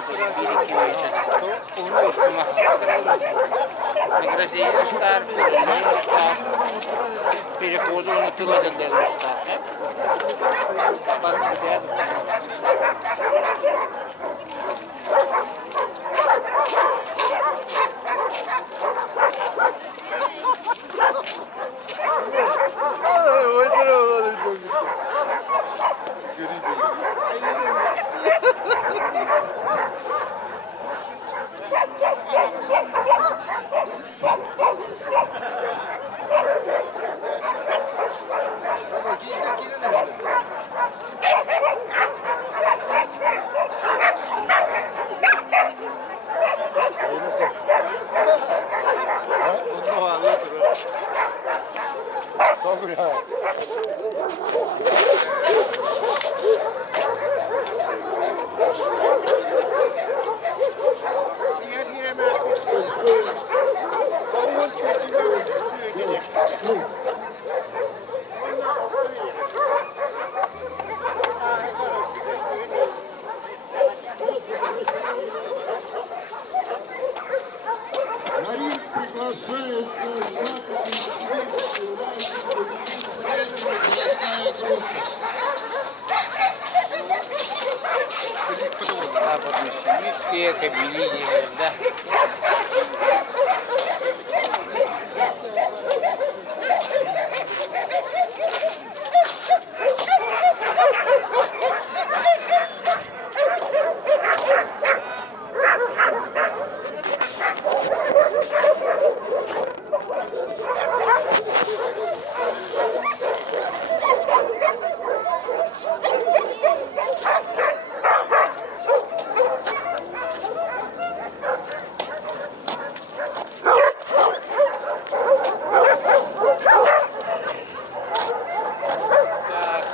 перекидывается, то полностью на грозе старт, переходу на тылодендерный старт. Западно-сибирские кабелини, да.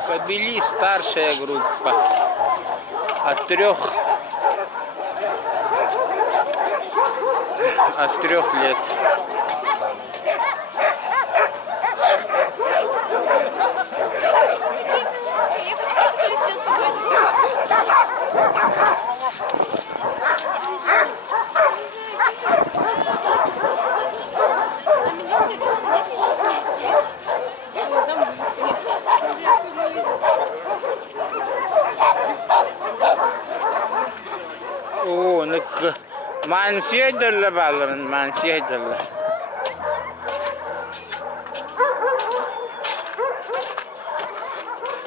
Кобели старшая группа от 3 лет. О, ну мансиедерle баларын, мансиедерle.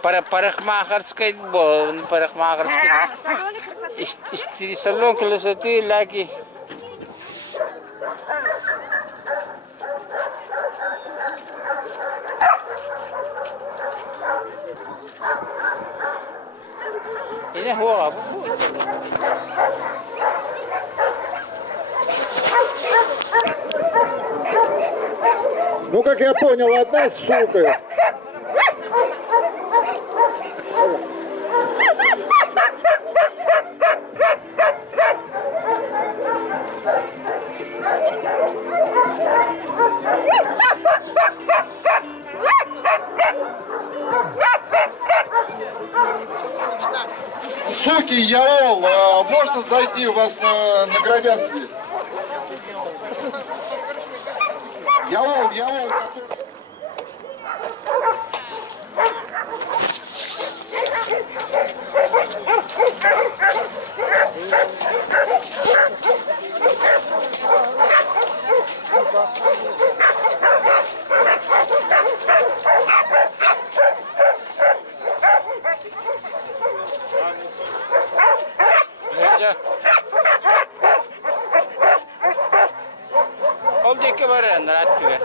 Парикмахерской был, парикмахерской. Салон красоты, лаки. Ini huwa. Ну, как я понял, одна сука. Суки, Яол, можно зайти у вас наградят здесь? Яол, который... Oldu ki var ya, rahat gibi.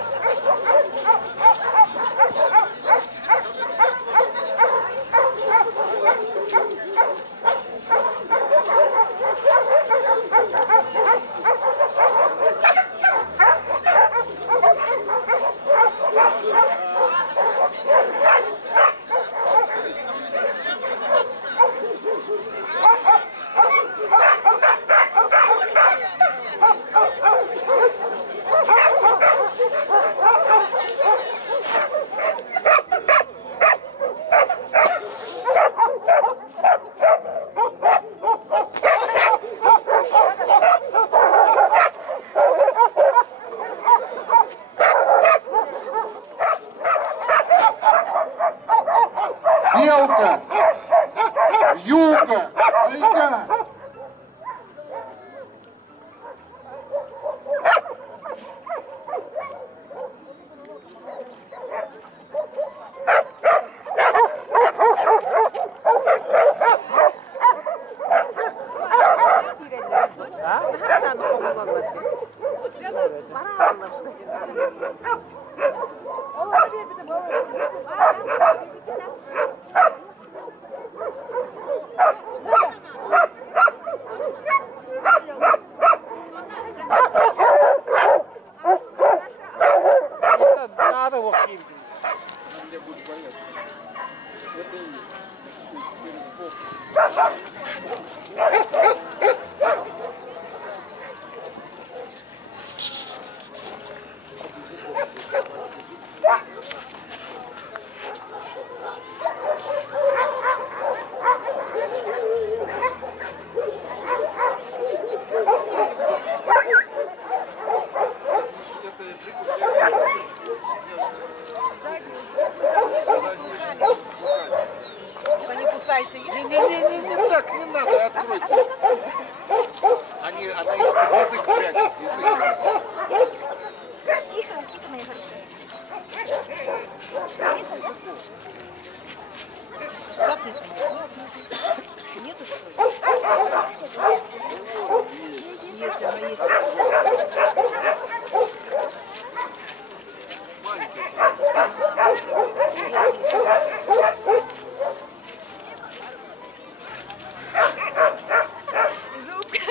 Зубка.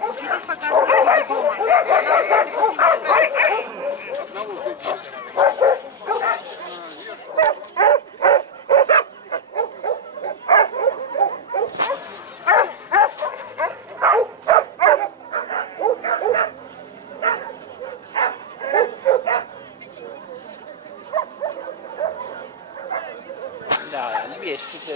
Учитесь показывать видео дома. Она просит Да, 200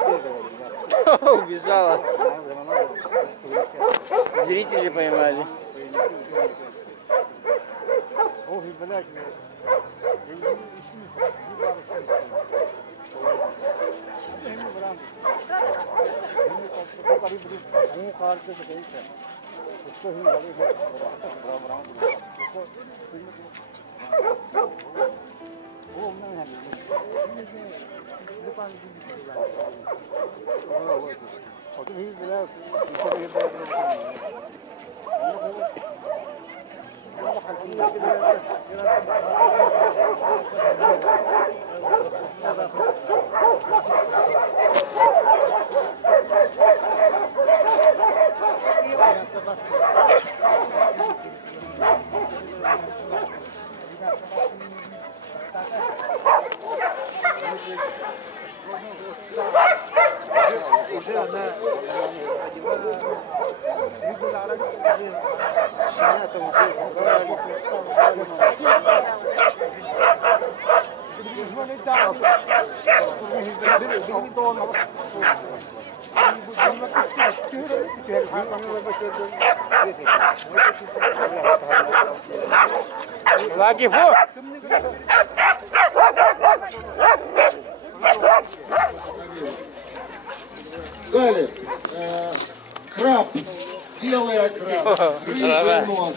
рублей. Убежала. Зрители поймали. Лаки, фу! Далее. Краб. Белый краб. Рыжий нос.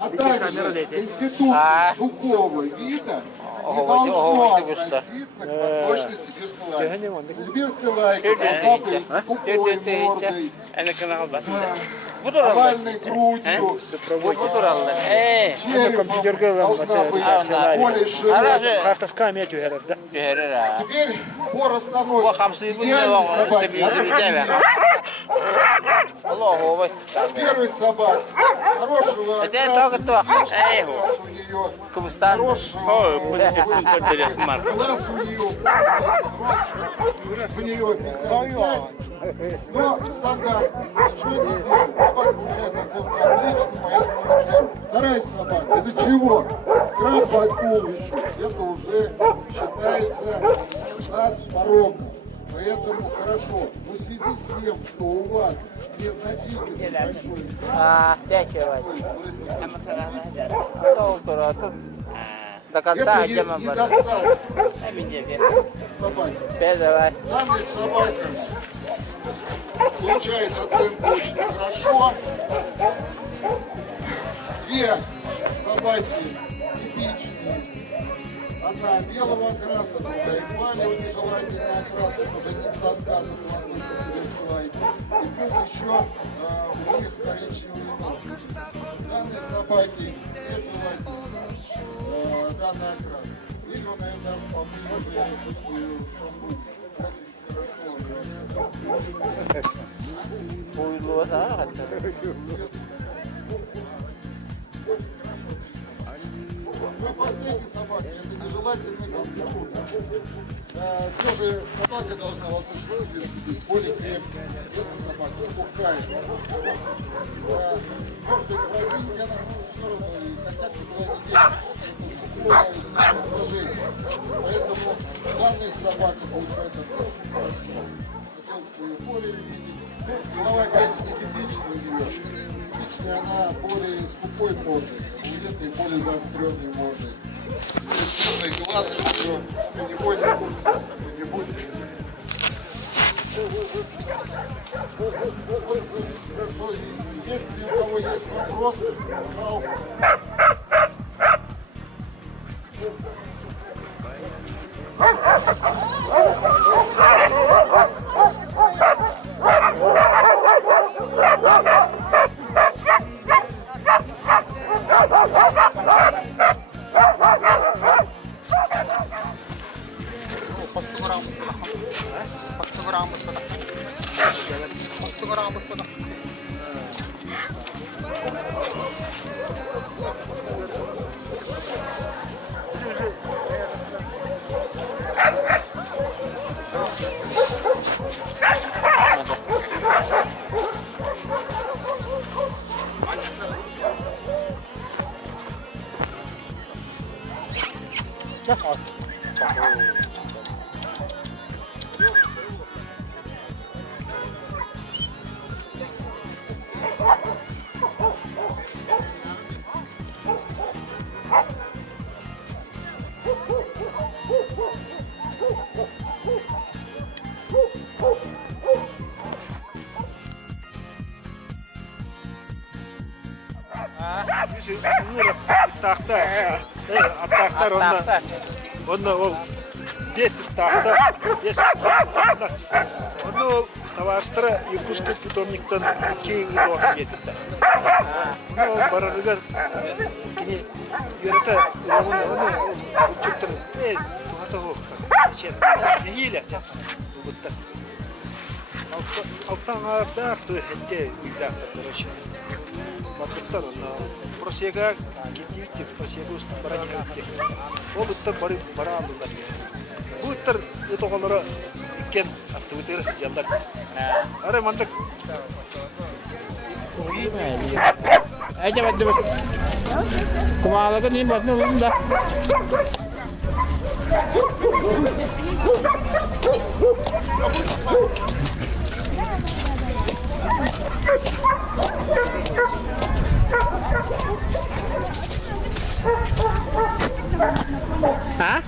А также институт сухого вида не должно относиться к восточно-сибирской лайке. Сибирской лайке должна быть тупой мордой, овальной грудью, черепом должна быть более широкой. Теперь пора становится идеальной собаки. Первый собак хорошего окраса, у нее хорошего глаз у нее, в нее 55, но стандарт. Что это сделать? Собака получает оценку отлично, поэтому вторая собака. Из-за чего? Краб по туловищу. Это уже считается у нас пороком. Поэтому хорошо. Но в связи с тем, что у вас незначительный большой это есть недостаток собаки. Данная собака получает оценку очень хорошо. Две собаки типичные. Одна белого окраса, другая эмалевого нежелательного окраса, чтобы не достаток восточно-сибирской лайки. И плюс еще Boyluğa daha hatta. Ну, последние собаки, это нежелательный конфликт. Все же собака должна вас очень себе судить, более крепкая. Эта собака сухая. Может быть, раздвинуть она, но все равно и костяк никуда не денется. Это сухое сложение. Поэтому данная собака будет в этом красиво. Хотелось бы ее более видеть. Ну, голова, конечно, не типичная у нее. Типичная она более скупой мордой. У этой более заостренной мордой. Крупный глаз у нее, не бойся, не будет. Если у кого есть вопросы, пожалуйста. Аттақтар оны ол 10 тақта, 10 тақта. Оны ол товарыстыра Иркутский питомниктан кейін уақыт кетті. Ол барарыгар кені үйреті оны ұчыктыр. Туғата оқты. Шен, нехилі. Алттан ағарда стой хәнде үйзақтыр, короче. Баттықтар оны просега кетті, просега ұстын бара кетті. Ол ұттар бара алдылар. Бұл ұттар өт оғалары үткен автовытыр жандар. Ары мантық. Әйте бәдді бұл. Құмағалығы нейін бәдіне ұлым да. А?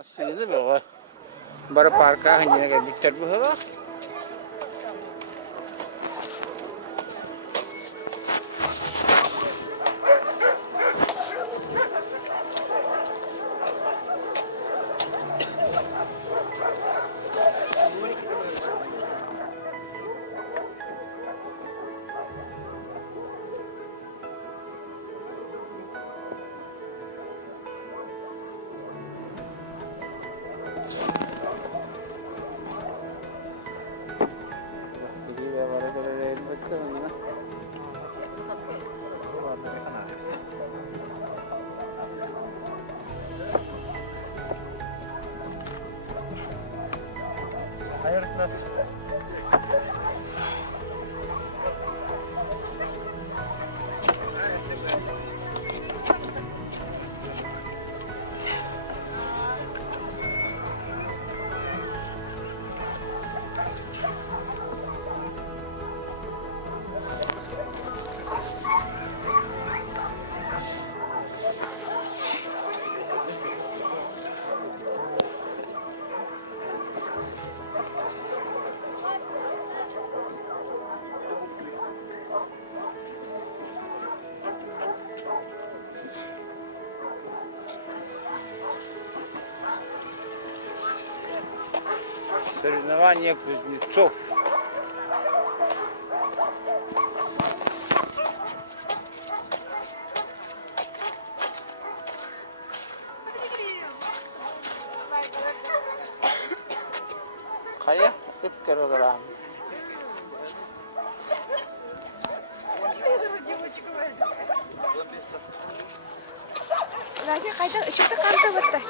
Aslında böyle bara parka hanya geldik bu hava. Соревнования кузнецов. Кая? Это килограмм. Lagi kayda ışıkta kaldı burada.